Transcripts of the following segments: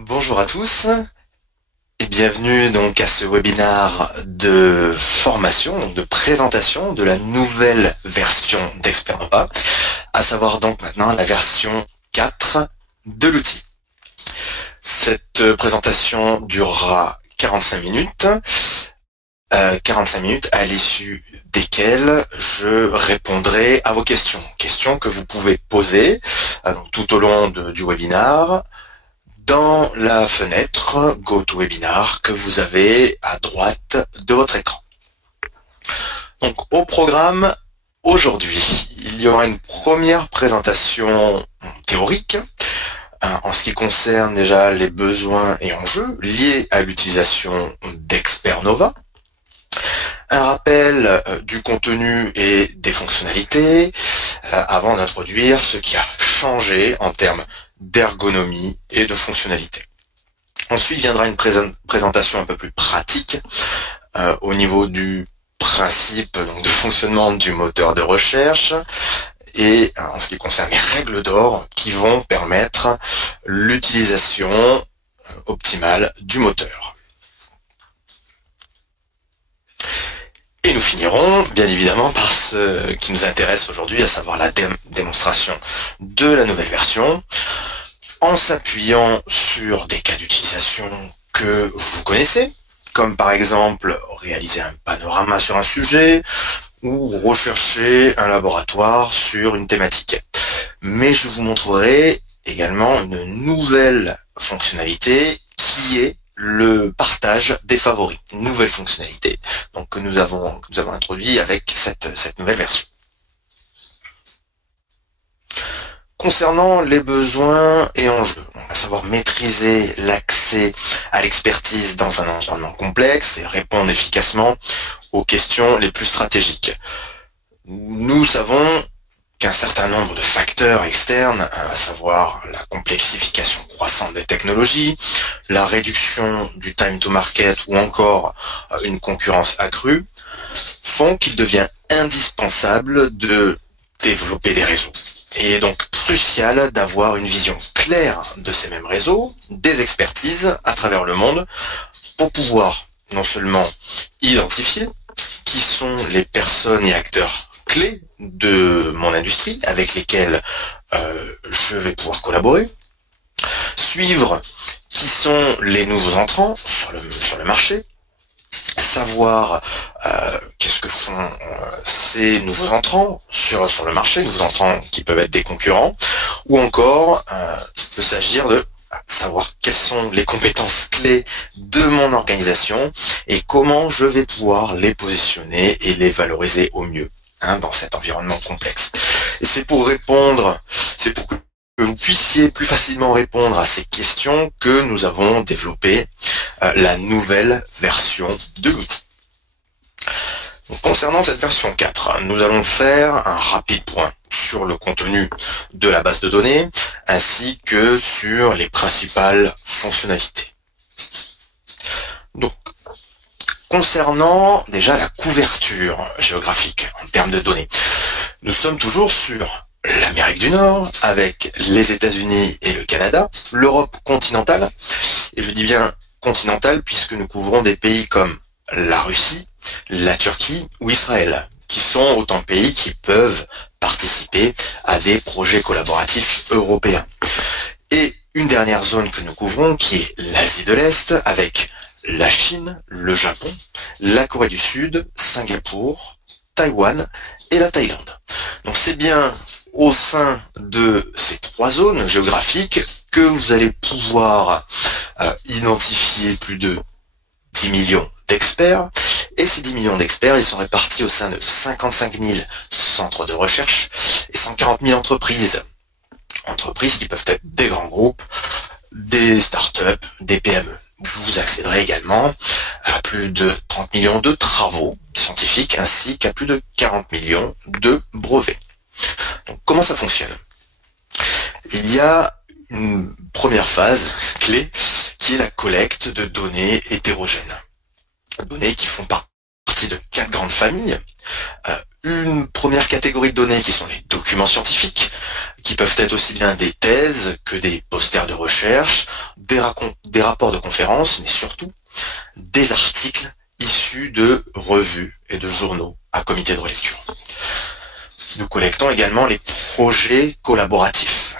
Bonjour à tous et bienvenue donc à ce webinaire de formation, donc de présentation de la nouvelle version d'Expernova, à savoir donc maintenant la version 4 de l'outil. Cette présentation durera 45 minutes. 45 minutes à l'issue desquelles je répondrai à vos questions. Questions que vous pouvez poser tout au long du webinaire dans la fenêtre GoToWebinar que vous avez à droite de votre écran. Donc au programme, aujourd'hui, il y aura une première présentation théorique en ce qui concerne déjà les besoins et enjeux liés à l'utilisation d'Expernova. Un rappel du contenu et des fonctionnalités avant d'introduire ce qui a changé en termes d'ergonomie et de fonctionnalité. Ensuite viendra une présentation un peu plus pratique au niveau du principe donc, de fonctionnement du moteur de recherche et en ce qui concerne les règles d'or qui vont permettre l'utilisation optimale du moteur. Et nous finirons, bien évidemment, par ce qui nous intéresse aujourd'hui, à savoir la démonstration de la nouvelle version, en s'appuyant sur des cas d'utilisation que vous connaissez, comme par exemple réaliser un panorama sur un sujet ou rechercher un laboratoire sur une thématique. Mais je vous montrerai également une nouvelle fonctionnalité qui est le partage des favoris, une nouvelle fonctionnalité donc, que nous avons introduit avec cette nouvelle version. Concernant les besoins et enjeux, on va savoir maîtriser l'accès à l'expertise dans un environnement complexe et répondre efficacement aux questions les plus stratégiques. Nous savons qu'un certain nombre de facteurs externes, à savoir la complexification croissante des technologies, la réduction du time to market ou encore une concurrence accrue, font qu'il devient indispensable de développer des réseaux. Et il est donc crucial d'avoir une vision claire de ces mêmes réseaux, des expertises à travers le monde, pour pouvoir non seulement identifier qui sont les personnes et acteurs clés de mon industrie avec lesquels je vais pouvoir collaborer, suivre qui sont les nouveaux entrants sur le marché, savoir qu'est-ce que font ces nouveaux entrants sur le marché, nouveaux entrants qui peuvent être des concurrents, ou encore il peut s'agir de savoir quelles sont les compétences clés de mon organisation et comment je vais pouvoir les positionner et les valoriser au mieux dans cet environnement complexe. Et c'est pour que vous puissiez plus facilement répondre à ces questions que nous avons développé la nouvelle version de l'outil. Concernant cette version 4, nous allons faire un rapide point sur le contenu de la base de données ainsi que sur les principales fonctionnalités. Donc, concernant déjà la couverture géographique en termes de données, nous sommes toujours sur l'Amérique du Nord avec les États-Unis et le Canada, l'Europe continentale, et je dis bien continentale puisque nous couvrons des pays comme la Russie, la Turquie ou Israël, qui sont autant de pays qui peuvent participer à des projets collaboratifs européens. Et une dernière zone que nous couvrons qui est l'Asie de l'Est avec la Chine, le Japon, la Corée du Sud, Singapour, Taïwan et la Thaïlande. Donc c'est bien au sein de ces trois zones géographiques que vous allez pouvoir identifier plus de 10 millions d'experts. Et ces 10 millions d'experts, ils sont répartis au sein de 55 000 centres de recherche et 140 000 entreprises. Entreprises qui peuvent être des grands groupes, des startups, des PME. Vous accéderez également à plus de 30 millions de travaux scientifiques ainsi qu'à plus de 40 millions de brevets. Donc, comment ça fonctionne? Il y a une première phase clé qui est la collecte de données hétérogènes. Données qui font partie partie de 4 grandes familles. Une première catégorie de données qui sont les documents scientifiques, qui peuvent être aussi bien des thèses que des posters de recherche, des rapports de conférences, mais surtout des articles issus de revues et de journaux à comité de relecture. Nous collectons également les projets collaboratifs,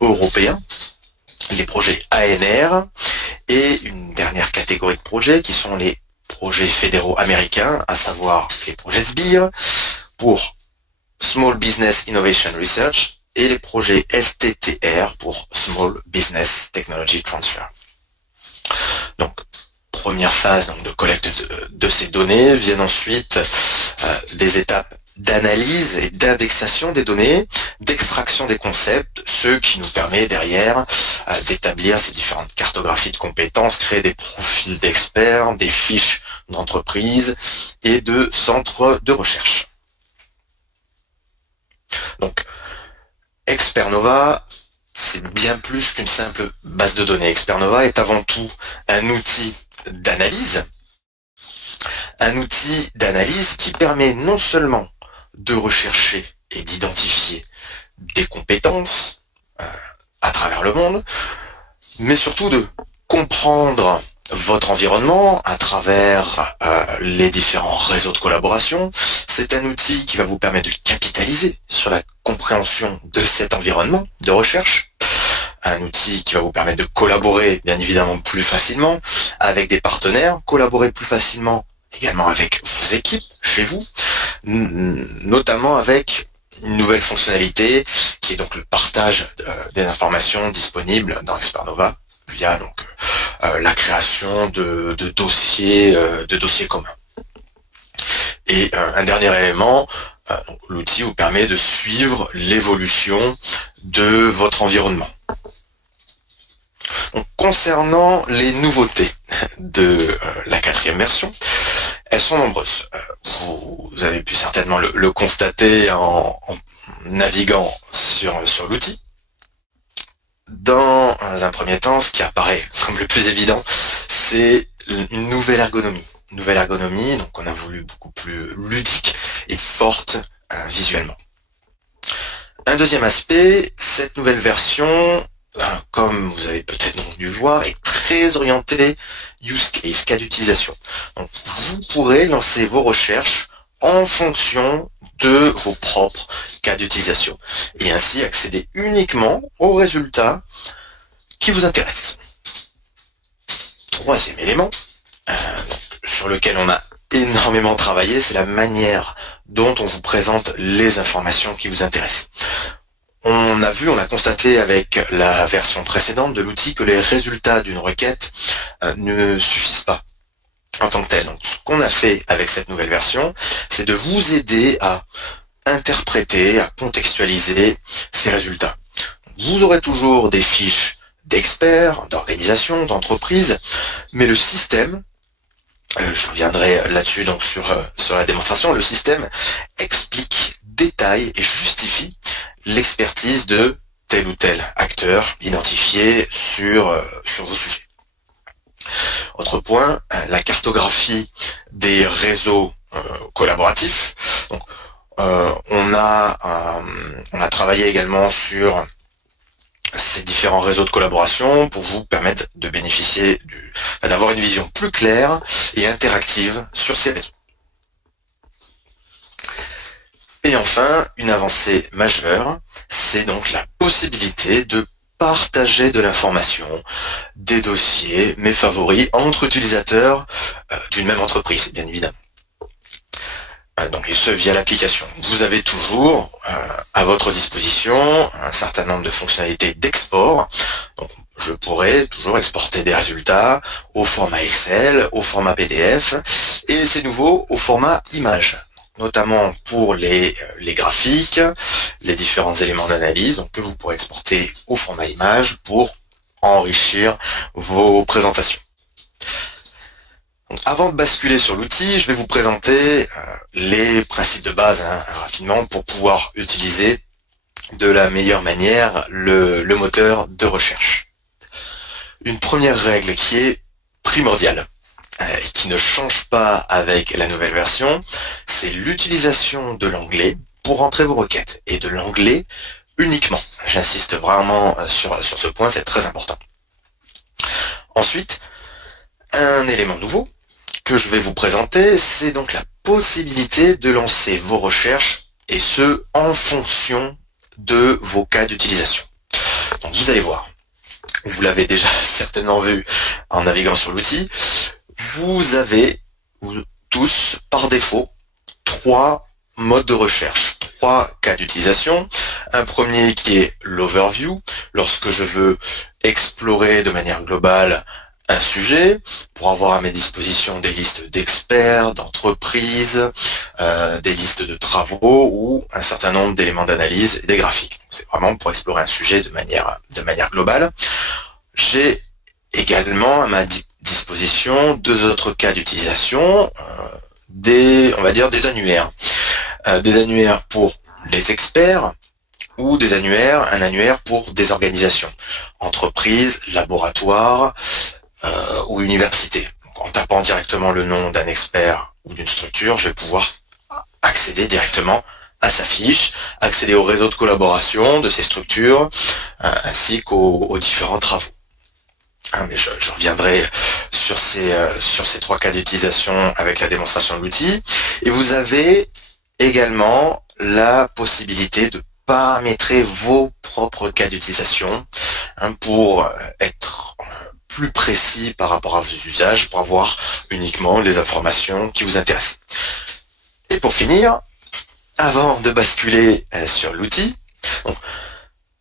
européens, les projets ANR, et une dernière catégorie de projets qui sont les projets fédéraux américains, à savoir les projets SBIR pour Small Business Innovation Research et les projets STTR pour Small Business Technology Transfer. Donc, première phase donc, de collecte de ces données, viennent ensuite des étapes d'analyse et d'indexation des données, d'extraction des concepts, ce qui nous permet derrière d'établir ces différentes cartographies de compétences, créer des profils d'experts, des fiches d'entreprise et de centres de recherche. Donc, Expernova, c'est bien plus qu'une simple base de données. Expernova est avant tout un outil d'analyse qui permet non seulement de rechercher et d'identifier des compétences à travers le monde, mais surtout de comprendre votre environnement à travers les différents réseaux de collaboration. C'est un outil qui va vous permettre de capitaliser sur la compréhension de cet environnement de recherche. Un outil qui va vous permettre de collaborer bien évidemment plus facilement avec des partenaires, collaborer plus facilement également avec vos équipes chez vous, notamment avec une nouvelle fonctionnalité qui est donc le partage des informations disponibles dans Expernova via donc la création de dossiers communs. Et un dernier élément, l'outil vous permet de suivre l'évolution de votre environnement. Donc, concernant les nouveautés de la 4e version, elles sont nombreuses. Vous avez pu certainement le constater en naviguant sur l'outil. Dans un premier temps, ce qui apparaît comme le plus évident, c'est une nouvelle ergonomie. Donc on a voulu beaucoup plus ludique et forte visuellement. Un deuxième aspect, cette nouvelle version, comme vous avez peut-être dû le voir, est très orientée use case, cas d'utilisation. Donc vous pourrez lancer vos recherches en fonction de vos propres cas d'utilisation et ainsi accéder uniquement aux résultats qui vous intéressent. Troisième élément sur lequel on a énormément travaillé, c'est la manière dont on vous présente les informations qui vous intéressent. On a constaté avec la version précédente de l'outil que les résultats d'une requête ne suffisent pas en tant que tel. Donc, ce qu'on a fait avec cette nouvelle version, c'est de vous aider à interpréter, à contextualiser ces résultats. Vous aurez toujours des fiches d'experts, d'organisations, d'entreprises, mais le système, je reviendrai là-dessus donc sur la démonstration, le système explique, détaille et justifie l'expertise de tel ou tel acteur identifié sur vos sujets. Autre point, la cartographie des réseaux collaboratifs. Donc, on a travaillé également sur ces différents réseaux de collaboration pour vous permettre de bénéficier d'avoir une vision plus claire et interactive sur ces réseaux. Et enfin, une avancée majeure, c'est donc la possibilité de partager de l'information, des dossiers, mes favoris, entre utilisateurs d'une même entreprise, bien évidemment. Donc, et ce via l'application. Vous avez toujours à votre disposition un certain nombre de fonctionnalités d'export. Donc, je pourrais toujours exporter des résultats au format Excel, au format PDF, et c'est nouveau au format image, notamment pour les graphiques, les différents éléments d'analyse, donc que vous pourrez exporter au format image pour enrichir vos présentations. Donc, avant de basculer sur l'outil, je vais vous présenter les principes de base rapidement pour pouvoir utiliser de la meilleure manière le moteur de recherche. Une première règle qui est primordiale, et qui ne change pas avec la nouvelle version, c'est l'utilisation de l'anglais pour entrer vos requêtes, et de l'anglais uniquement. J'insiste vraiment sur ce point, c'est très important. Ensuite, un élément nouveau que je vais vous présenter, c'est donc la possibilité de lancer vos recherches, et ce, en fonction de vos cas d'utilisation. Donc vous allez voir, vous l'avez déjà certainement vu en naviguant sur l'outil, vous avez tous, par défaut, 3 modes de recherche, 3 cas d'utilisation. Un premier qui est l'overview, lorsque je veux explorer de manière globale un sujet, pour avoir à mes dispositions des listes d'experts, d'entreprises, des listes de travaux ou un certain nombre d'éléments d'analyse et des graphiques. C'est vraiment pour explorer un sujet de manière globale. J'ai également à ma disposition 2 autres cas d'utilisation, on va dire des annuaires. Des annuaires pour les experts ou un annuaire pour des organisations, entreprises, laboratoires ou universités. Donc, en tapant directement le nom d'un expert ou d'une structure, je vais pouvoir accéder directement à sa fiche, accéder au réseau de collaboration de ces structures, ainsi qu'aux différents travaux. Mais je reviendrai sur ces 3 cas d'utilisation avec la démonstration de l'outil. Et vous avez également la possibilité de paramétrer vos propres cas d'utilisation pour être plus précis par rapport à vos usages, pour avoir uniquement les informations qui vous intéressent. Et pour finir, avant de basculer sur l'outil,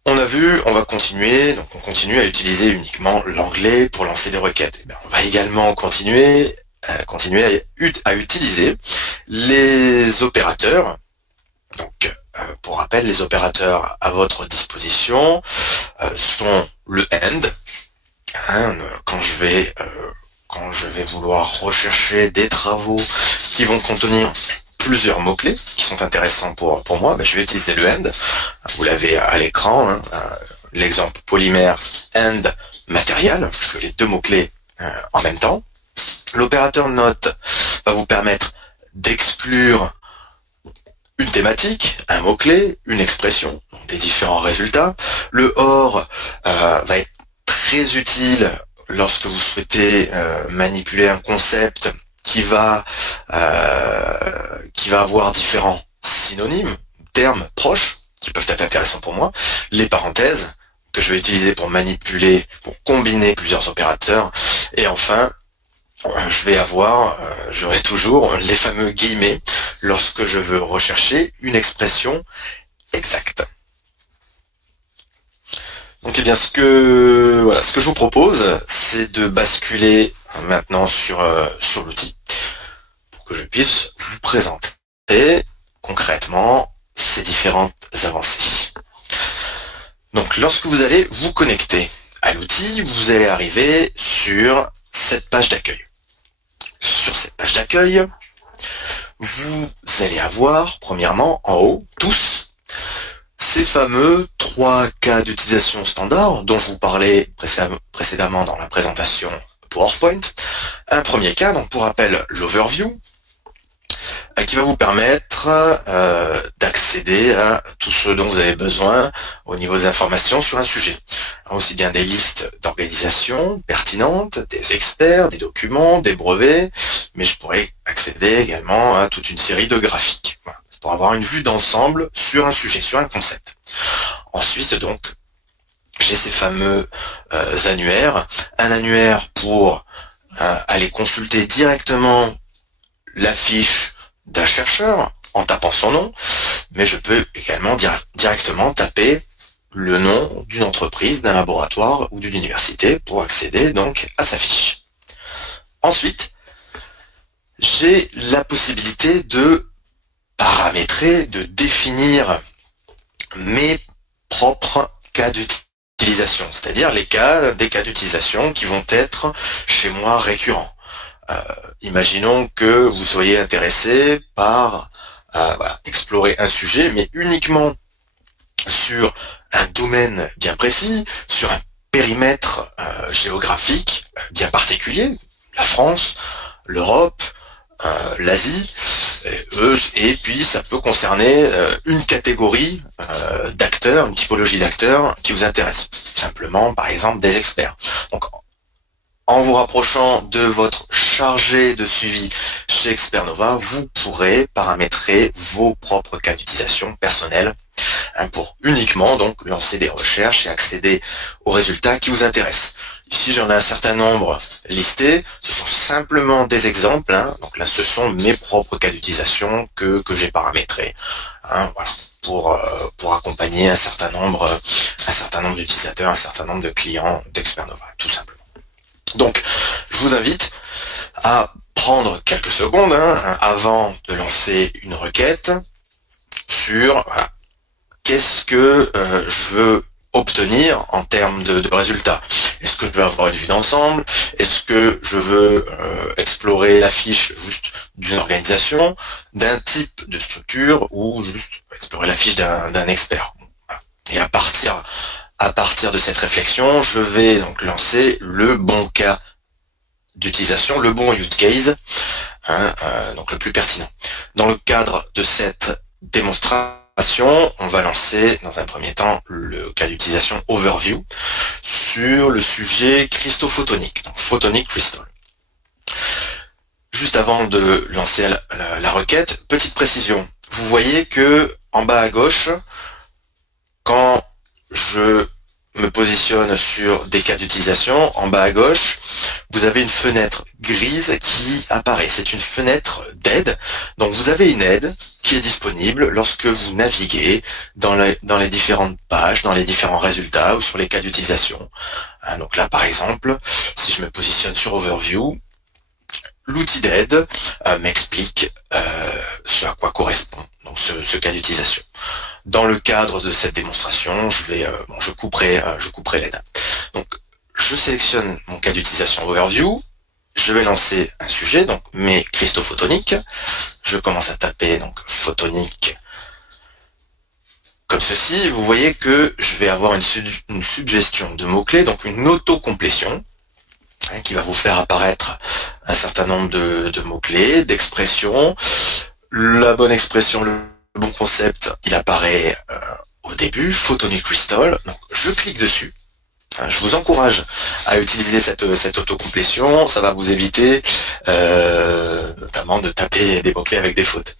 on a vu, on va continuer, donc on continue à utiliser uniquement l'anglais pour lancer des requêtes. Et bien, on va également continuer à utiliser les opérateurs. Donc, pour rappel, les opérateurs à votre disposition sont le AND. Quand je vais vouloir rechercher des travaux qui vont contenir plusieurs mots-clés qui sont intéressants pour moi, je vais utiliser le AND. Vous l'avez à l'écran, l'exemple polymère AND matériel, je veux les 2 mots-clés en même temps. L'opérateur note va vous permettre d'exclure une thématique, un mot-clé, une expression, donc des différents résultats. Le OR va être très utile lorsque vous souhaitez manipuler un concept qui va avoir différents synonymes, termes proches, qui peuvent être intéressants pour moi. Les parenthèses, que je vais utiliser pour manipuler, pour combiner plusieurs opérateurs. Et enfin, j'aurai toujours les fameux guillemets lorsque je veux rechercher une expression exacte. Donc, eh bien, ce que je vous propose, c'est de basculer maintenant sur l'outil pour que je puisse vous présenter concrètement ces différentes avancées. Donc, lorsque vous allez vous connecter à l'outil, vous allez arriver sur cette page d'accueil. Sur cette page d'accueil, vous allez avoir, premièrement, en haut, tous, ces fameux 3 cas d'utilisation standard dont je vous parlais précédemment dans la présentation PowerPoint. Un premier cas, donc pour rappel, l'overview, qui va vous permettre d'accéder à tout ce dont vous avez besoin au niveau des informations sur un sujet. Aussi bien des listes d'organisations pertinentes, des experts, des documents, des brevets, mais je pourrais accéder également à toute une série de graphiques, pour avoir une vue d'ensemble sur un sujet, sur un concept. Ensuite, donc, j'ai ces fameux annuaires. Un annuaire pour aller consulter directement la fiche d'un chercheur en tapant son nom, mais je peux également directement taper le nom d'une entreprise, d'un laboratoire ou d'une université pour accéder donc à sa fiche. Ensuite, j'ai la possibilité de paramétrer, de définir mes propres cas d'utilisation, c'est-à-dire des cas d'utilisation qui vont être chez moi récurrents. Imaginons que vous soyez intéressé par explorer un sujet, mais uniquement sur un domaine bien précis, sur un périmètre géographique bien particulier, la France, l'Europe, l'Asie, et puis ça peut concerner une catégorie d'acteurs, une typologie d'acteurs qui vous intéresse. Simplement, par exemple, des experts. Donc, en vous rapprochant de votre chargé de suivi chez Expernova, vous pourrez paramétrer vos propres cas d'utilisation personnels pour uniquement donc lancer des recherches et accéder aux résultats qui vous intéressent. Ici, j'en ai un certain nombre listés. Ce sont simplement des exemples. Donc là, ce sont mes propres cas d'utilisation que j'ai paramétrés. Voilà, pour accompagner un certain nombre d'utilisateurs, un certain nombre de clients d'Expernova, tout simplement. Donc, je vous invite à prendre quelques secondes avant de lancer une requête sur qu'est-ce que je veux obtenir en termes de résultats. Est-ce que je veux avoir une vue d'ensemble? Est-ce que je veux explorer la fiche juste d'une organisation, d'un type de structure, ou juste explorer la fiche d'un expert? Et à partir de cette réflexion, je vais donc lancer le bon cas d'utilisation, le bon use case, donc le plus pertinent. Dans le cadre de cette démonstration, on va lancer dans un premier temps le cas d'utilisation overview sur le sujet cristaux-photonique, donc photonic crystal. Juste avant de lancer la requête, petite précision. Vous voyez que en bas à gauche, quand je me positionne sur des cas d'utilisation, en bas à gauche, vous avez une fenêtre grise qui apparaît. C'est une fenêtre d'aide. Donc vous avez une aide qui est disponible lorsque vous naviguez dans les différentes pages, dans les différents résultats ou sur les cas d'utilisation. Donc là, par exemple, si je me positionne sur Overview, l'outil d'aide m'explique ce à quoi correspond donc ce cas d'utilisation. Dans le cadre de cette démonstration, je couperai l'aide. Donc, je sélectionne mon cas d'utilisation Overview, je vais lancer un sujet, donc mes cristaux photoniques. Je commence à taper donc photonique comme ceci. Vous voyez que je vais avoir une suggestion de mots-clés, donc une autocomplétion, qui va vous faire apparaître un certain nombre de mots-clés, d'expressions. La bonne expression, le bon concept, il apparaît au début, Photonic Crystal. Donc, je clique dessus. Je vous encourage à utiliser cette autocomplétion. Ça va vous éviter notamment de taper des mots-clés avec des fautes.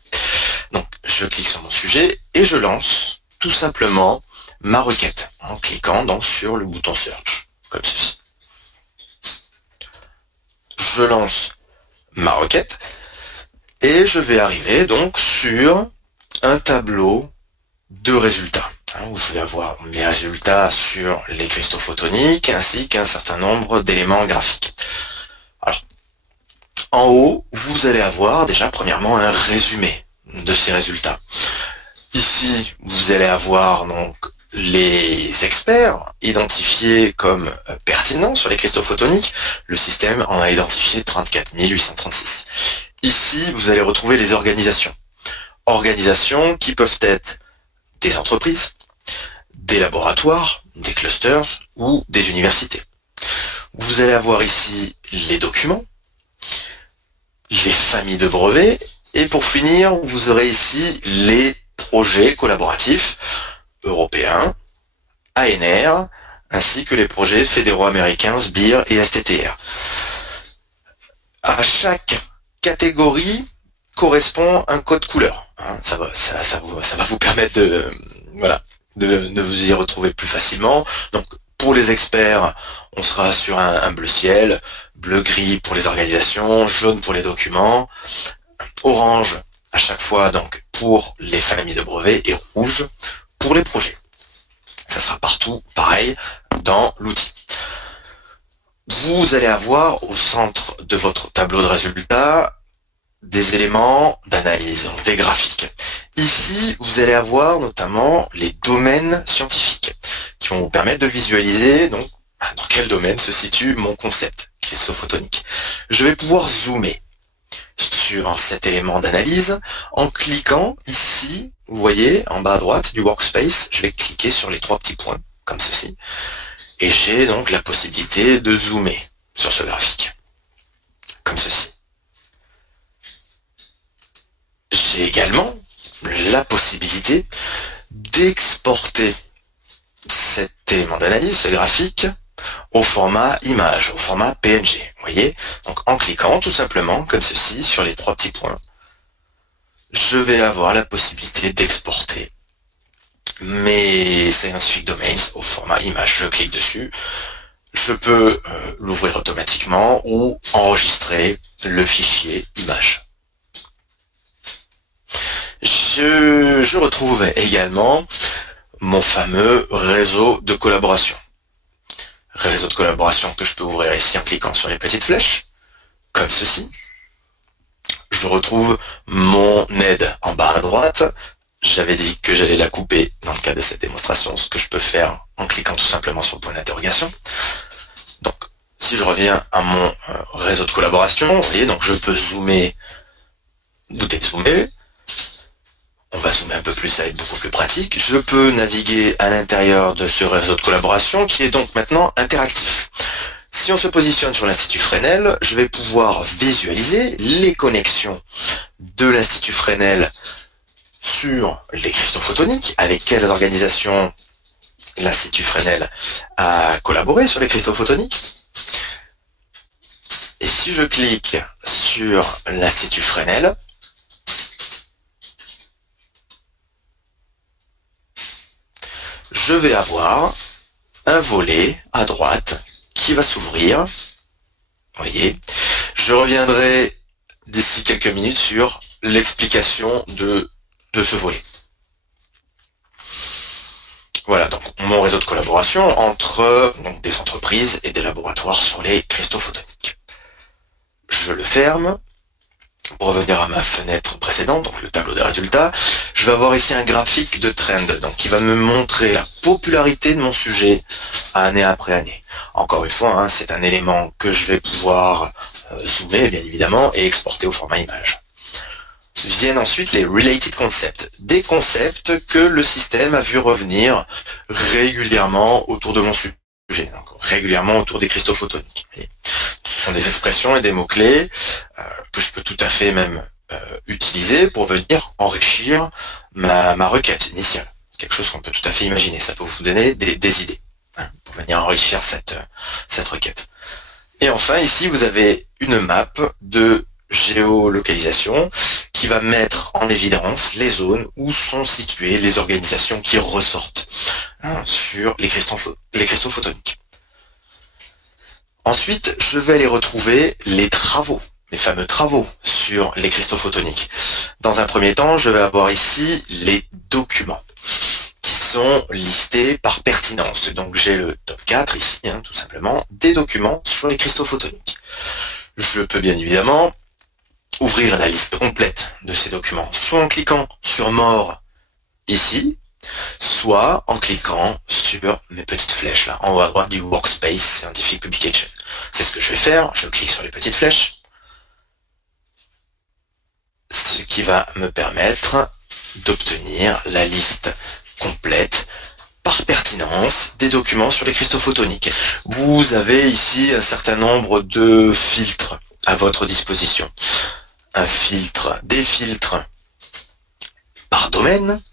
Donc, je clique sur mon sujet et je lance tout simplement ma requête en cliquant donc sur le bouton Search, comme ceci. Je lance ma requête et je vais arriver donc sur un tableau de résultats, où je vais avoir mes résultats sur les cristaux photoniques ainsi qu'un certain nombre d'éléments graphiques. Alors, en haut, vous allez avoir déjà premièrement un résumé de ces résultats. Ici, vous allez avoir donc les experts identifiés comme pertinents sur les cristaux photoniques. Le système en a identifié 34 836. Ici, vous allez retrouver les organisations. Organisations qui peuvent être des entreprises, des laboratoires, des clusters ou des universités. Vous allez avoir ici les documents, les familles de brevets, et pour finir, vous aurez ici les projets collaboratifs européens, ANR, ainsi que les projets fédéraux américains, SBIR et STTR. À chaque catégorie correspond un code couleur. Ça va vous permettre de vous y retrouver plus facilement. Donc, pour les experts, on sera sur un bleu ciel, bleu-gris pour les organisations, jaune pour les documents, orange à chaque fois donc pour les familles de brevets et rouge pour les projets. Ça sera partout pareil dans l'outil. Vous allez avoir au centre de votre tableau de résultats des éléments d'analyse, des graphiques. Ici, vous allez avoir notamment les domaines scientifiques qui vont vous permettre de visualiser donc dans quel domaine se situe mon concept cristaux photonique. Je vais pouvoir zoomer sur cet élément d'analyse en cliquant ici, vous voyez en bas à droite du workspace, je vais cliquer sur les trois petits points comme ceci et j'ai donc la possibilité de zoomer sur ce graphique. comme ceci. J'ai également la possibilité d'exporter cet élément d'analyse, ce graphique, au format image, au format PNG. Vous voyez, donc en cliquant tout simplement comme ceci sur les trois petits points, je vais avoir la possibilité d'exporter mes Scientific Domains au format image. Je clique dessus, je peux l'ouvrir automatiquement ou enregistrer le fichier image. Je retrouve également mon fameux réseau de collaboration. Réseau de collaboration que je peux ouvrir ici en cliquant sur les petites flèches, comme ceci. Je retrouve mon aide en bas à droite. J'avais dit que j'allais la couper dans le cadre de cette démonstration, ce que je peux faire en cliquant tout simplement sur le point d'interrogation. Donc, si je reviens à mon réseau de collaboration, vous voyez, donc je peux zoomer ou dézoomer. On va zoomer un peu plus, ça va être beaucoup plus pratique. Je peux naviguer à l'intérieur de ce réseau de collaboration qui est donc maintenant interactif. Si on se positionne sur l'Institut Fresnel, je vais pouvoir visualiser les connexions de l'Institut Fresnel sur les cristaux photoniques, avec quelles organisations l'Institut Fresnel a collaboré sur les cristaux photoniques. Et si je clique sur l'Institut Fresnel, je vais avoir un volet à droite qui va s'ouvrir. Vous voyez, je reviendrai d'ici quelques minutes sur l'explication de ce volet. Voilà, donc mon réseau de collaboration entre donc, des entreprises et des laboratoires sur les cristaux photoniques. Je le ferme. Pour revenir à ma fenêtre précédente, donc le tableau des résultats, je vais avoir ici un graphique de trend, donc qui va me montrer la popularité de mon sujet année après année. Encore une fois, hein, c'est un élément que je vais pouvoir zoomer, bien évidemment, et exporter au format image. Viennent ensuite les related concepts, des concepts que le système a vu revenir régulièrement autour de mon sujet, donc régulièrement autour des cristaux photoniques. Ce sont des expressions et des mots-clés que je peux tout à fait même utiliser pour venir enrichir ma requête initiale. Quelque chose qu'on peut tout à fait imaginer. Ça peut vous donner des idées hein, pour venir enrichir cette requête. Et enfin, ici, vous avez une map de géolocalisation qui va mettre en évidence les zones où sont situées les organisations qui ressortent hein, sur les cristaux photoniques. Ensuite, je vais aller retrouver les travaux, les fameux travaux sur les cristaux photoniques. Dans un premier temps, je vais avoir ici les documents qui sont listés par pertinence. Donc j'ai le top 4 ici, hein, tout simplement, des documents sur les cristaux photoniques. Je peux bien évidemment ouvrir la liste complète de ces documents, soit en cliquant sur More ici, soit en cliquant sur mes petites flèches là, en haut à droite du Workspace Scientific Publication. C'est ce que je vais faire, je clique sur les petites flèches, ce qui va me permettre d'obtenir la liste complète par pertinence des documents sur les cristaux photoniques. Vous avez ici un certain nombre de filtres à votre disposition. Un filtre, des filtres par domaine,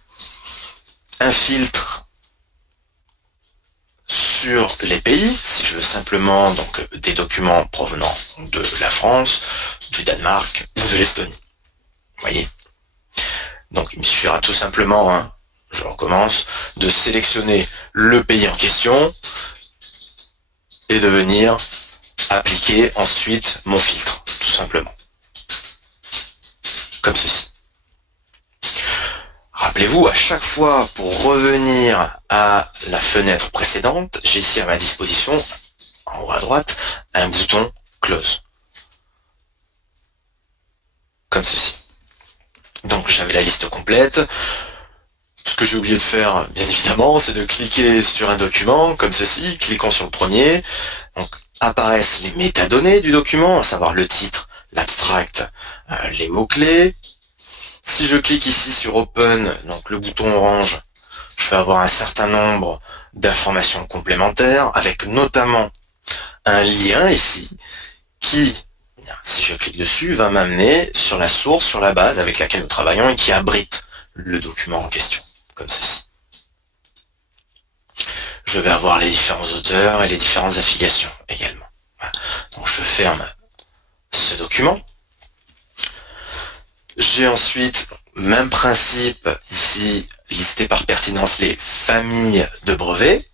un filtre sur les pays, si je veux simplement donc des documents provenant de la France, du Danemark ou de l'Estonie. Vous voyez. Donc il me suffira tout simplement, hein, je recommence, de sélectionner le pays en question et de venir appliquer ensuite mon filtre, tout simplement. Comme ceci. Rappelez-vous, à chaque fois, pour revenir à la fenêtre précédente, j'ai ici à ma disposition, en haut à droite, un bouton Close. Comme ceci. Donc j'avais la liste complète. Ce que j'ai oublié de faire, bien évidemment, c'est de cliquer sur un document, comme ceci, cliquons sur le premier. Donc apparaissent les métadonnées du document, à savoir le titre, l'abstract, les mots-clés. Si je clique ici sur Open, donc le bouton orange, je vais avoir un certain nombre d'informations complémentaires, avec notamment un lien ici, qui Si je clique dessus, il va m'amener sur la source, sur la base avec laquelle nous travaillons et qui abrite le document en question, comme ceci. Je vais avoir les différents auteurs et les différentes affiliations également. Voilà. Donc je ferme ce document. J'ai ensuite, même principe, ici, listé par pertinence les familles de brevets.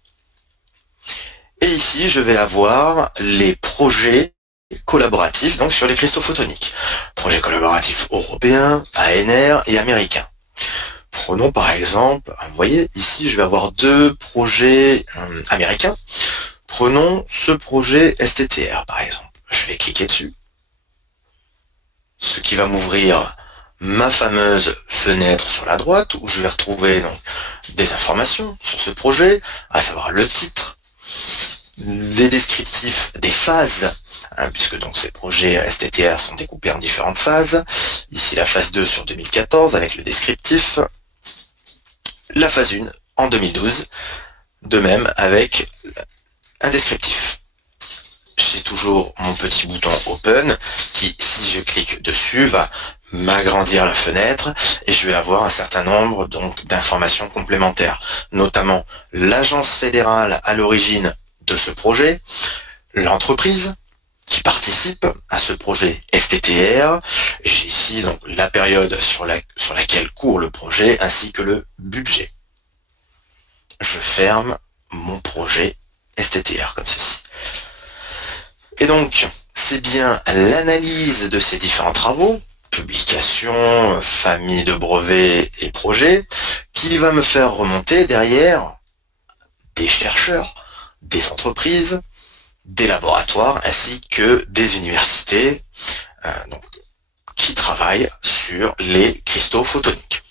Et ici, je vais avoir les projets collaboratifs, donc sur les cristaux photoniques. Projets collaboratifs européens, ANR et américains. Prenons par exemple, vous voyez, ici, je vais avoir deux projets américains. Prenons ce projet STTR, par exemple. Je vais cliquer dessus. Ce qui va m'ouvrir ma fameuse fenêtre sur la droite, où je vais retrouver donc des informations sur ce projet, à savoir le titre, les descriptifs des phases, puisque donc ces projets STTR sont découpés en différentes phases. Ici la phase 2 sur 2014 avec le descriptif, la phase 1 en 2012, de même avec un descriptif. J'ai toujours mon petit bouton Open qui, si je clique dessus, va m'agrandir la fenêtre et je vais avoir un certain nombre donc d'informations complémentaires, notamment l'agence fédérale à l'origine de ce projet, l'entreprise qui participe à ce projet STTR. J'ai ici donc la période sur laquelle court le projet ainsi que le budget. Je ferme mon projet STTR comme ceci. Et donc, c'est bien l'analyse de ces différents travaux, publications, famille de brevets et projets, qui va me faire remonter derrière des chercheurs, des entreprises, des laboratoires, ainsi que des universités donc, qui travaillent sur les cristaux photoniques.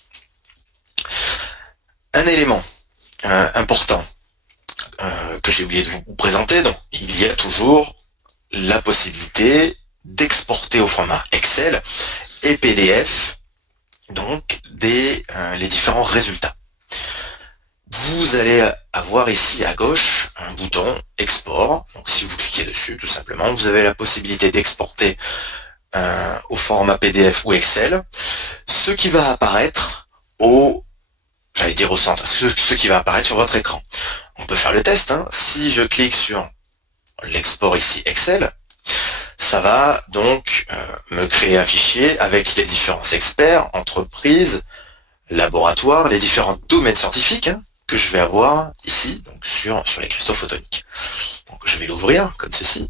Un élément important que j'ai oublié de vous présenter, donc il y a toujours la possibilité d'exporter au format Excel et PDF donc les différents résultats. Vous allez avoir ici à gauche un bouton export. Donc si vous cliquez dessus, tout simplement, vous avez la possibilité d'exporter au format PDF ou Excel ce qui va apparaître au centre, ce qui va apparaître sur votre écran. On peut faire le test. Si je clique sur l'export ici Excel, ça va donc me créer un fichier avec les différents experts, entreprises, laboratoires, les différents domaines scientifiques que je vais avoir ici donc sur les cristaux photoniques. Donc je vais l'ouvrir comme ceci.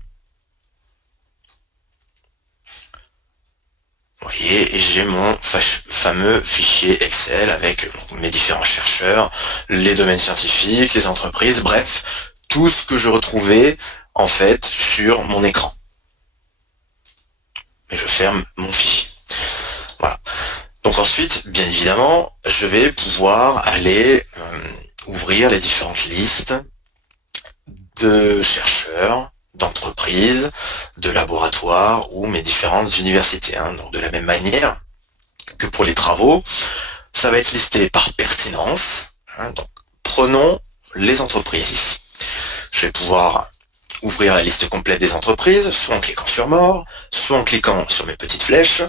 Vous voyez, j'ai mon fameux fichier Excel avec mes différents chercheurs, les domaines scientifiques, les entreprises, bref, tout ce que je retrouvais en fait sur mon écran. Et je ferme mon fichier. Voilà. Donc ensuite, bien évidemment, je vais pouvoir aller ouvrir les différentes listes de chercheurs, d'entreprises, de laboratoires ou mes différentes universités. Donc de la même manière que pour les travaux, ça va être listé par pertinence. Donc prenons les entreprises ici. Je vais pouvoir ouvrir la liste complète des entreprises, soit en cliquant sur More, soit en cliquant sur mes petites flèches.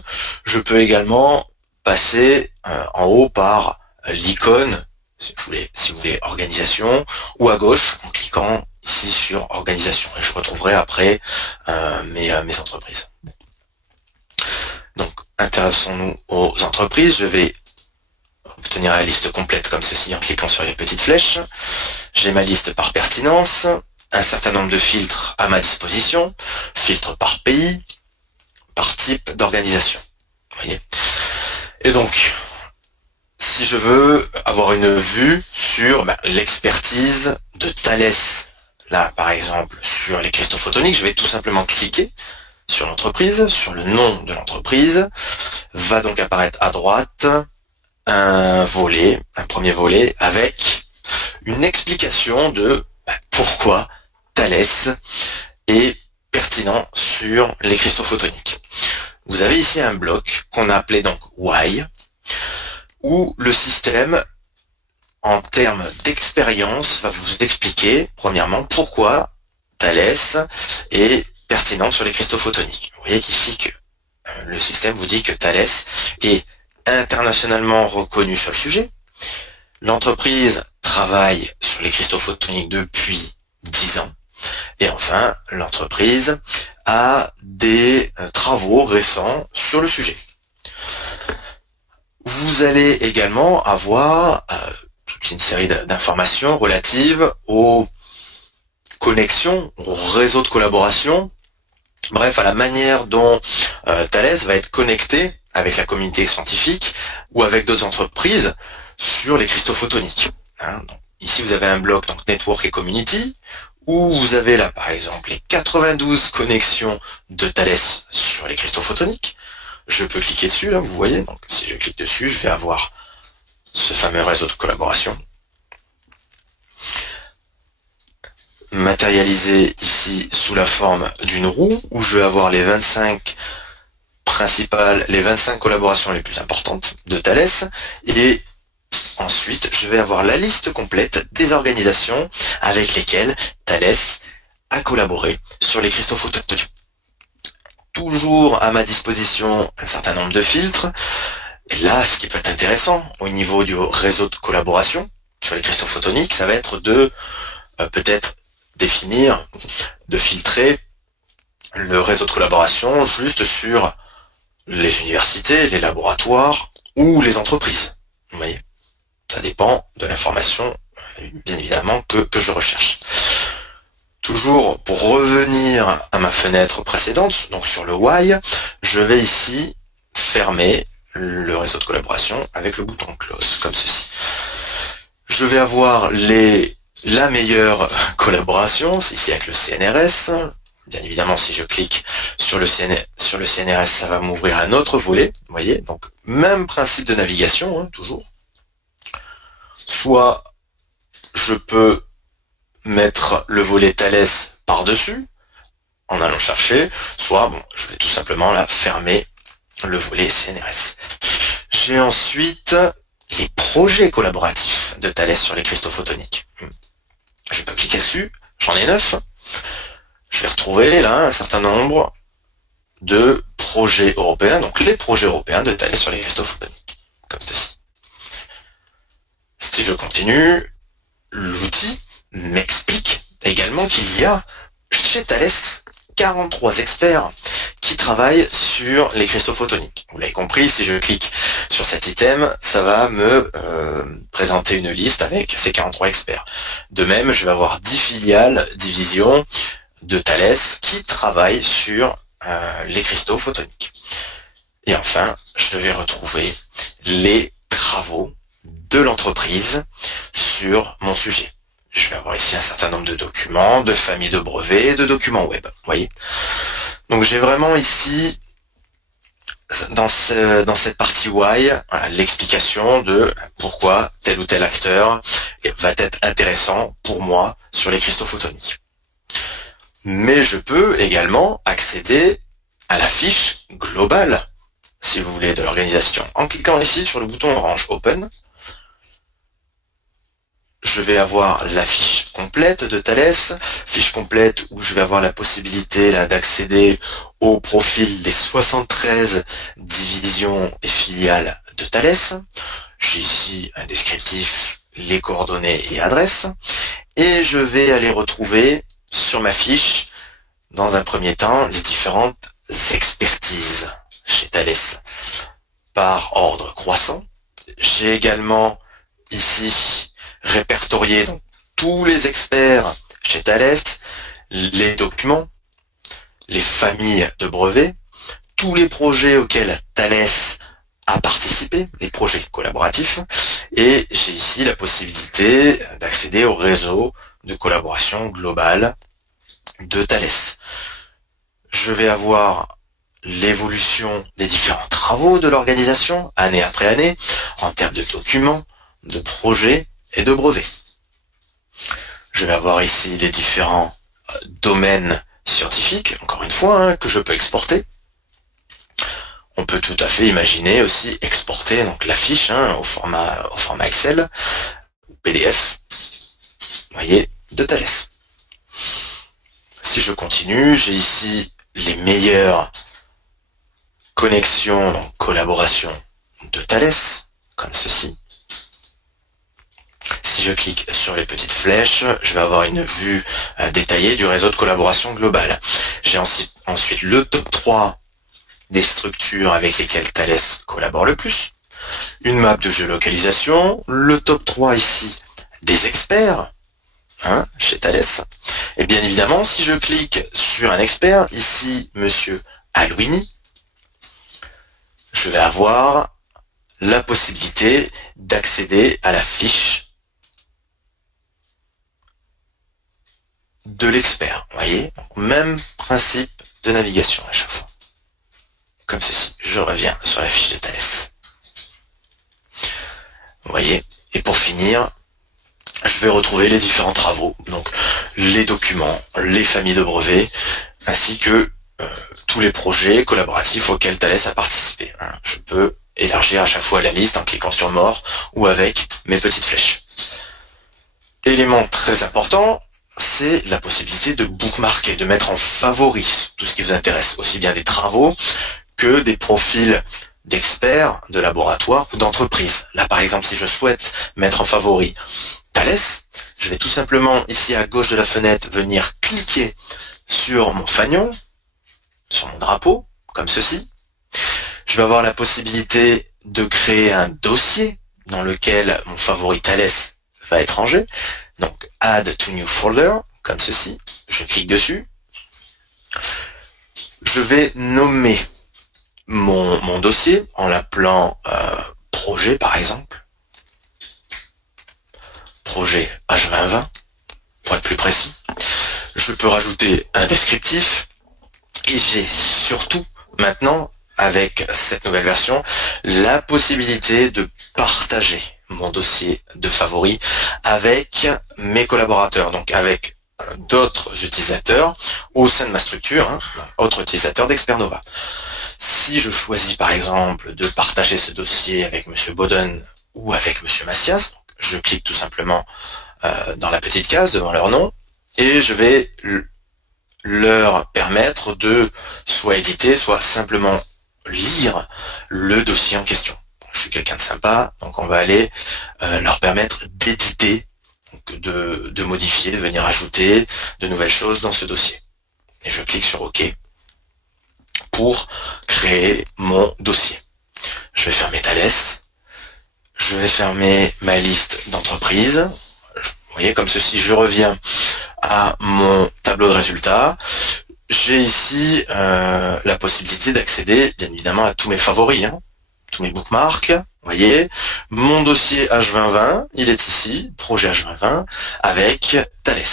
Je peux également passer en haut par l'icône, si vous voulez, organisation, ou à gauche en cliquant ici sur organisation. Et je retrouverai après mes entreprises. Donc, intéressons-nous aux entreprises. Je vais obtenir la liste complète comme ceci en cliquant sur les petites flèches. J'ai ma liste par pertinence, un certain nombre de filtres à ma disposition, filtres par pays, par type d'organisation. Voyez. Et donc, si je veux avoir une vue sur l'expertise de Thales, là par exemple sur les cristaux photoniques, je vais tout simplement cliquer sur l'entreprise, sur le nom de l'entreprise, va donc apparaître à droite un premier volet avec une explication de pourquoi Thales est pertinent sur les cristaux photoniques. Vous avez ici un bloc qu'on a appelé donc Why, où le système, en termes d'expérience, va vous expliquer, premièrement, pourquoi Thales est pertinente sur les cristaux photoniques. Vous voyez qu'ici, que le système vous dit que Thales est internationalement reconnu sur le sujet. L'entreprise travaille sur les cristaux photoniques depuis 10 ans. Et enfin, l'entreprise a des travaux récents sur le sujet. Vous allez également avoir toute une série d'informations relatives aux connexions, aux réseaux de collaboration, bref, à la manière dont Thales va être connecté avec la communauté scientifique ou avec d'autres entreprises sur les cristaux photoniques. Donc, ici, vous avez un bloc, donc Network et Community, où vous avez là, par exemple, les 92 connexions de Thales sur les cristaux photoniques. Je peux cliquer dessus, là, vous voyez. Donc, si je clique dessus, je vais avoir ce fameux réseau de collaboration. Matérialisé ici sous la forme d'une roue, où je vais avoir les 25 principales, les 25 collaborations les plus importantes de Thales, et ensuite je vais avoir la liste complète des organisations avec lesquelles Thales a collaboré sur les cristaux photoniques. Toujours à ma disposition un certain nombre de filtres. Et là, ce qui peut être intéressant au niveau du réseau de collaboration sur les cristaux photoniques, ça va être de peut-être définir, de filtrer le réseau de collaboration juste sur les universités, les laboratoires ou les entreprises. Vous voyez, ça dépend de l'information, bien évidemment, que je recherche. Toujours pour revenir à ma fenêtre précédente, donc sur le Why, je vais ici fermer le réseau de collaboration avec le bouton Close, comme ceci. Je vais avoir la meilleure collaboration, c'est ici avec le CNRS. Bien évidemment, si je clique sur le CNRS, ça va m'ouvrir un autre volet. Vous voyez, donc même principe de navigation, hein, toujours. Soit je peux mettre le volet Thales par-dessus, en allant chercher, soit bon, je vais tout simplement là fermer le volet CNRS. J'ai ensuite les projets collaboratifs de Thales sur les cristaux photoniques. Je peux cliquer dessus, j'en ai 9. Je vais retrouver là un certain nombre de projets européens, donc les projets européens de Thales sur les cristaux photoniques, comme ceci. Si je continue, l'outil m'explique également qu'il y a chez Thales 43 experts qui travaillent sur les cristaux photoniques. Vous l'avez compris, si je clique sur cet item, ça va me présenter une liste avec ces 43 experts. De même, je vais avoir 10 filiales, divisions de Thales qui travaillent sur les cristaux photoniques. Et enfin, je vais retrouver les travaux de l'entreprise sur mon sujet. Je vais avoir ici un certain nombre de documents, de familles de brevets, de documents web. Vous voyez. Donc j'ai vraiment ici, dans cette partie Why, voilà, l'explication de pourquoi tel ou tel acteur va être intéressant pour moi sur les cristaux photoniques. Mais je peux également accéder à la fiche globale, si vous voulez, de l'organisation. En cliquant ici sur le bouton orange Open, je vais avoir la fiche complète de Thales, fiche complète où je vais avoir la possibilité d'accéder au profil des 73 divisions et filiales de Thales. J'ai ici un descriptif, les coordonnées et adresses, et je vais aller retrouver sur ma fiche, dans un premier temps, les différentes expertises chez Thales par ordre croissant. J'ai également ici répertorié donc tous les experts chez Thales, les documents, les familles de brevets, tous les projets auxquels Thales a participé, les projets collaboratifs, et j'ai ici la possibilité d'accéder au réseau de collaboration globale de Thales. Je vais avoir l'évolution des différents travaux de l'organisation, année après année, en termes de documents, de projets et de brevets. Je vais avoir ici les différents domaines scientifiques, encore une fois, hein, que je peux exporter. On peut tout à fait imaginer aussi exporter donc la fiche au format Excel ou PDF, vous voyez, de Thales. Si je continue, j'ai ici les meilleures connexions, donc collaboration de Thales, comme ceci. Si je clique sur les petites flèches, je vais avoir une vue détaillée du réseau de collaboration global. J'ai ensuite le top 3 des structures avec lesquelles Thales collabore le plus, une map de géolocalisation, le top 3 ici des experts, chez Thales. Et bien évidemment, si je clique sur un expert, ici Monsieur Alouini, je vais avoir la possibilité d'accéder à la fiche de l'expert. Vous voyez, donc, même principe de navigation à chaque fois. Comme ceci, je reviens sur la fiche de Thales. Vous voyez, et pour finir, je vais retrouver les différents travaux, donc les documents, les familles de brevets, ainsi que tous les projets collaboratifs auxquels Thales a participé. Je peux élargir à chaque fois la liste en cliquant sur More ou avec mes petites flèches. Élément très important, c'est la possibilité de bookmarker, de mettre en favori tout ce qui vous intéresse, aussi bien des travaux que des profils d'experts, de laboratoires ou d'entreprises. Là par exemple, si je souhaite mettre en favori Thales, je vais tout simplement ici à gauche de la fenêtre venir cliquer sur mon fanion, sur mon drapeau, comme ceci. Je vais avoir la possibilité de créer un dossier dans lequel mon favori Thales va être rangé. Donc Add to New Folder, comme ceci. Je clique dessus. Je vais nommer mon dossier en l'appelant projet par exemple. Projet H2020, pour être plus précis. Je peux rajouter un descriptif et j'ai surtout maintenant, avec cette nouvelle version, la possibilité de partager mon dossier de favoris avec mes collaborateurs, donc avec d'autres utilisateurs au sein de ma structure, autres utilisateurs d'Expernova. Si je choisis par exemple de partager ce dossier avec Monsieur Boden ou avec Monsieur Macias, je clique tout simplement dans la petite case devant leur nom et je vais leur permettre de soit éditer, soit simplement lire le dossier en question. Je suis quelqu'un de sympa, donc on va aller leur permettre d'éditer, de modifier, de venir ajouter de nouvelles choses dans ce dossier. Et je clique sur OK pour créer mon dossier. Je vais fermer Thales. Je vais fermer ma liste d'entreprises. Vous voyez, comme ceci, je reviens à mon tableau de résultats. J'ai ici la possibilité d'accéder, bien évidemment, à tous mes favoris, tous mes bookmarks. Vous voyez, mon dossier H2020, il est ici, projet H2020, avec Thales.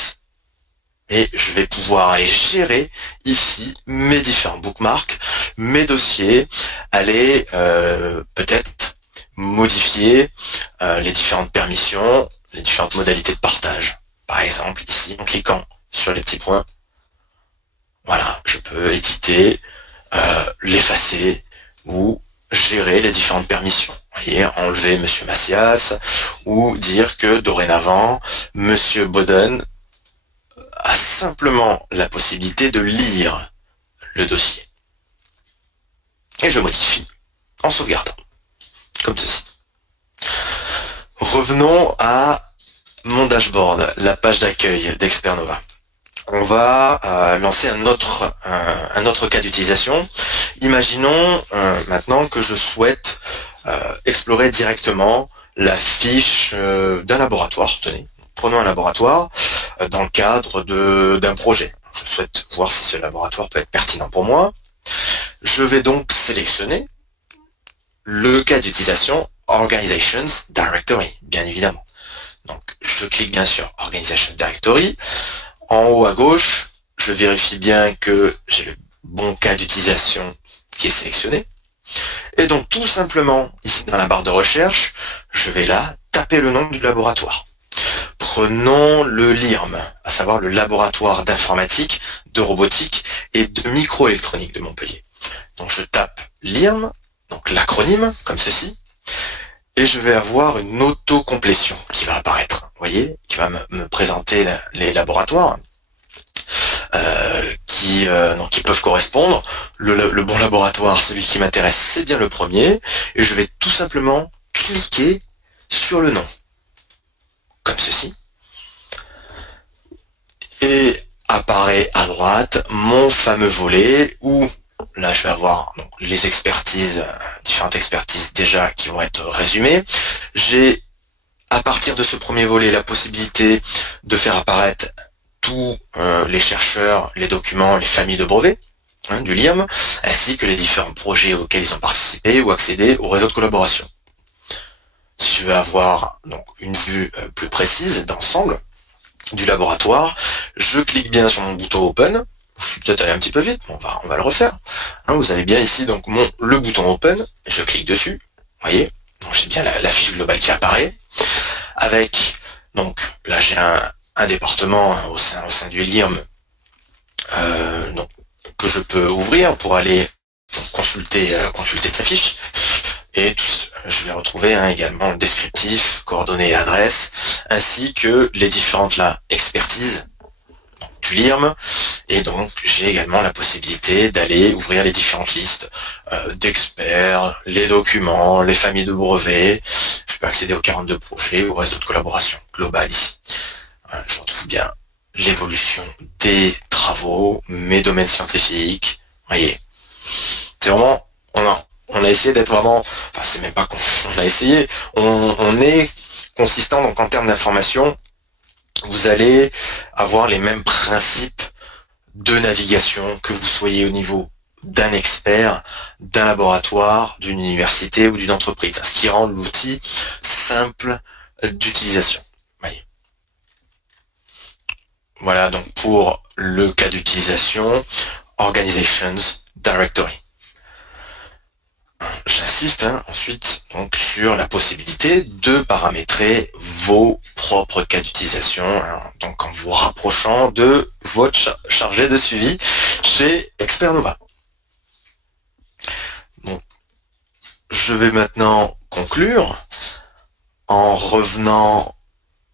Et je vais pouvoir aller gérer ici mes différents bookmarks, mes dossiers, aller peut-être modifier les différentes permissions, les différentes modalités de partage. Par exemple, ici, en cliquant sur les petits points, voilà, je peux éditer, l'effacer ou gérer les différentes permissions. Vous voyez, enlever Monsieur Macias ou dire que dorénavant, Monsieur Boden a simplement la possibilité de lire le dossier. Et je modifie en sauvegardant, comme ceci. Revenons à mon dashboard, la page d'accueil d'Expernova. On va lancer un autre cas d'utilisation. Imaginons maintenant que je souhaite explorer directement la fiche d'un laboratoire. Tenez, prenons un laboratoire dans le cadre d'un projet. Je souhaite voir si ce laboratoire peut être pertinent pour moi. Je vais donc sélectionner le cas d'utilisation Organizations Directory, bien évidemment. Donc, je clique bien sur Organization Directory. En haut à gauche, je vérifie bien que j'ai le bon cas d'utilisation qui est sélectionné. Et donc, tout simplement, ici dans la barre de recherche, je vais là taper le nom du laboratoire. Prenons le LIRM, à savoir le laboratoire d'informatique, de robotique et de microélectronique de Montpellier. Donc, je tape LIRM, donc l'acronyme, comme ceci. Et je vais avoir une autocomplétion qui va apparaître, vous voyez, qui va me présenter les laboratoires. qui peuvent correspondre. Le bon laboratoire, celui qui m'intéresse, c'est bien le premier, et je vais tout simplement cliquer sur le nom, comme ceci, et apparaît à droite mon fameux volet où là je vais avoir donc les expertises, différentes expertises déjà qui vont être résumées. J'ai à partir de ce premier volet la possibilité de faire apparaître tous les chercheurs, les documents, les familles de brevets du LIRM, ainsi que les différents projets auxquels ils ont participé ou accédé au réseau de collaboration. Si je veux avoir donc une vue plus précise d'ensemble du laboratoire, je clique bien sur mon bouton Open. Je suis peut-être allé un petit peu vite, mais on va le refaire. Vous avez bien ici donc le bouton Open, je clique dessus, vous voyez, j'ai bien la fiche globale qui apparaît, avec, donc là j'ai un département au sein du LIRM donc, que je peux ouvrir pour aller consulter sa fiche, et je vais retrouver également le descriptif, coordonnées et adresses, ainsi que les différentes expertises du LIRM, et donc j'ai également la possibilité d'aller ouvrir les différentes listes d'experts, les documents, les familles de brevets. Je peux accéder aux 42 projets, au réseau de collaboration global ici. Je retrouve bien l'évolution des travaux, mes domaines scientifiques, vous voyez. C'est vraiment, on a essayé d'être vraiment, enfin c'est même pas qu'on a essayé, on est consistant donc en termes d'information. Vous allez avoir les mêmes principes de navigation que vous soyez au niveau d'un expert, d'un laboratoire, d'une université ou d'une entreprise, ce qui rend l'outil simple d'utilisation. Voilà donc pour le cas d'utilisation, Organizations Directory. J'insiste ensuite donc sur la possibilité de paramétrer vos propres cas d'utilisation, donc en vous rapprochant de votre chargé de suivi chez Expernova. Donc, je vais maintenant conclure en revenant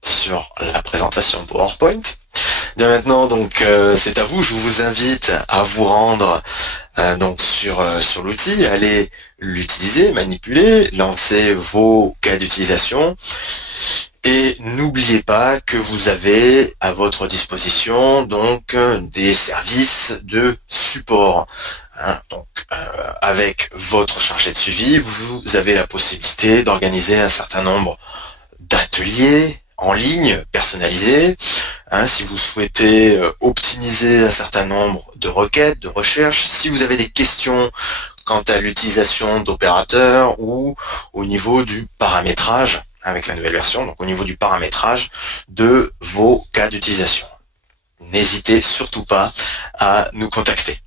sur la présentation PowerPoint. Bien maintenant, donc c'est à vous. Je vous invite à vous rendre donc sur l'outil, aller l'utiliser, manipuler, lancer vos cas d'utilisation, et n'oubliez pas que vous avez à votre disposition donc des services de support. Donc avec votre chargé de suivi, vous avez la possibilité d'organiser un certain nombre d'ateliers en ligne personnalisés. Si vous souhaitez optimiser un certain nombre de requêtes, de recherches, si vous avez des questions quant à l'utilisation d'opérateurs ou au niveau du paramétrage avec la nouvelle version, donc au niveau du paramétrage de vos cas d'utilisation. N'hésitez surtout pas à nous contacter.